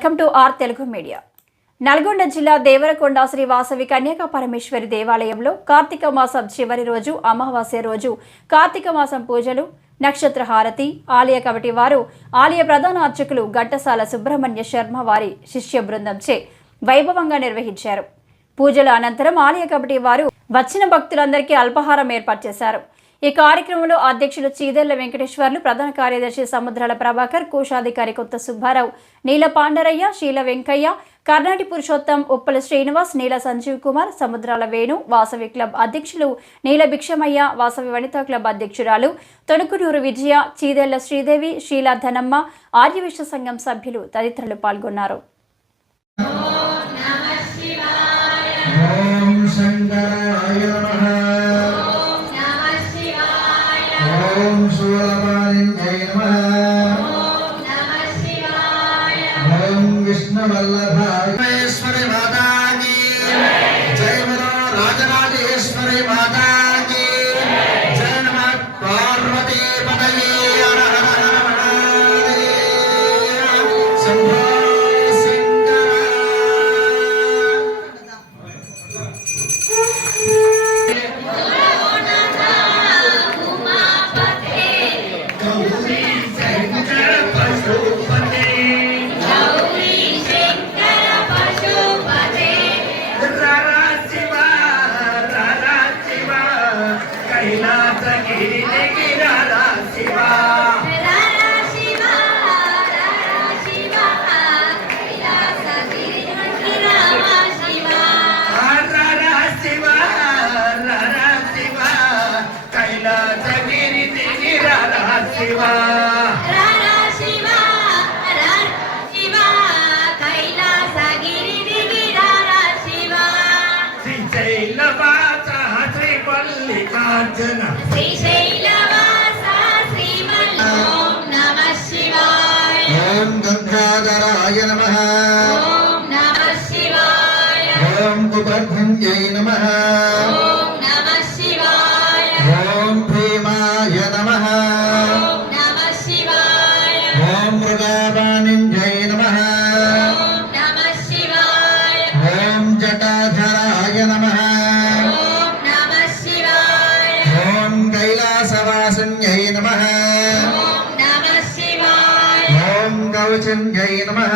Welcome to our Telugu media. Nalgonda జిల్లా దేవరకొండ శ్రీ వాసవి కన్యకా పరమేశ్వరి దేవాలయంలో కార్తీక మాసం చివరి రోజు అమావాస్య రోజు కార్తీక మాసం పూజలు, నక్షత్ర హారతి ఆలయ కమిటీ వారు, ఆలయ ప్రధాన అర్చకులు ఘంటసాల సుబ్రహ్మణ్య శర్మ వారి శిష్య బృందంచే వైభవంగా నిర్వహించారు. పూజల అనంతరం ఆలయ కమిటీ వారు వచ్చిన భక్తులందరికీ అల్పాహారం ఏర్పాటు చేశారు. ఈ కార్యక్రమంలో అధ్యక్షులు చీదెళ్ల వెంకటేశ్వర్లు, ప్రధాన కార్యదర్శి సముద్రాల ప్రభాకర్, కోశాధికారి కొత్త సుబ్బారావు, నీల పాండరయ్య, శీల వెంకయ్య, కర్ణాటి పురుషోత్తం, ఉప్పల శ్రీనివాస్, నీల సంజీవ్ కుమార్, సముద్రాల వేణు, వాసవి క్లబ్ అధ్యక్షులు నీల భిక్షమయ్య, వాసవి వనితా క్లబ్ అధ్యక్షురాలు తొణుకునూరు విజయ, చీదెళ్ల శ్రీదేవి, శీలా ధనమ్మ, ఆర్యవిశ్వ సంఘం సభ్యులు తదితరులు పాల్గొన్నారు. ओम सूरपाणिन्यै नमः। ओम विष्णुवल्लभाय माता की जय, बोलो राजराजेश्वरी माता की जय। नमः पार्वती पतये हर हर हर महादेव शंभो ओम गंगाधराय नमः। ओम नमः शिवाय। ओम कुबर्धन्यै नमः। ओम नमः शिवाय। ओम भीमाय नमः। ओम नमः शिवाय। ओम मृगापाणिन्यै नमः। ओम नमः शिवाय। ओम जटाधराय नमः। ओम नमः शिवाय। ओम कैलासवासिन्यै नमः। कवचन्यै नमः।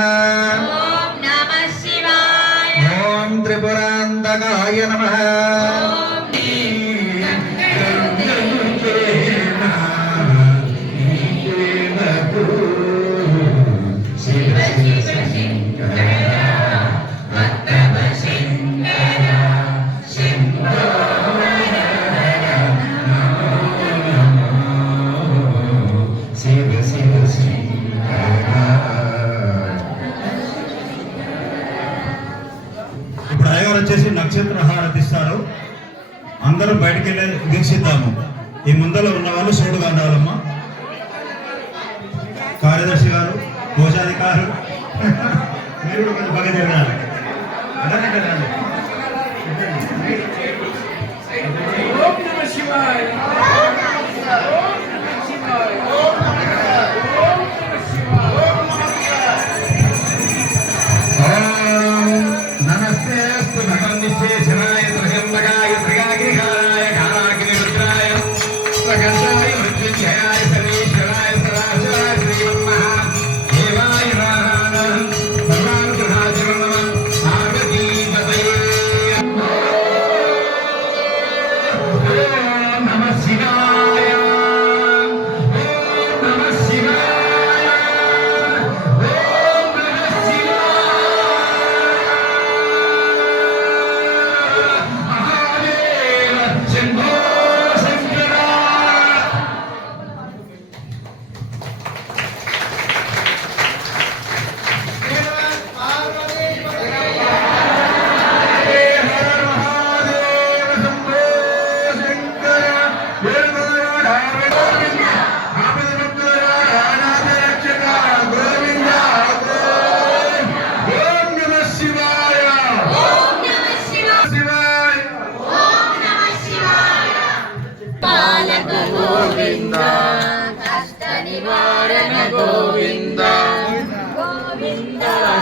ओम नमः शिवाय। ओम त्रिपुरान्तकाय नमः। వచ్చేసి నక్షత్ర హారతిస్తారు. అందరూ బయటికి వెళ్ళి వీక్షిద్దాము. ఈ ముందర ఉన్న వాళ్ళు సోడుగా ఉండాలమ్మా. కార్యదర్శి గారు, కోశాధికారు మీరు కొంచెం బాగా జరగాలి.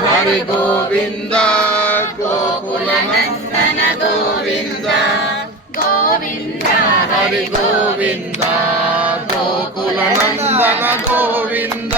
హరి గోవింద గోకుల నందన గోవింద గోవింద హరి గోవింద గోకుల నందన గోవింద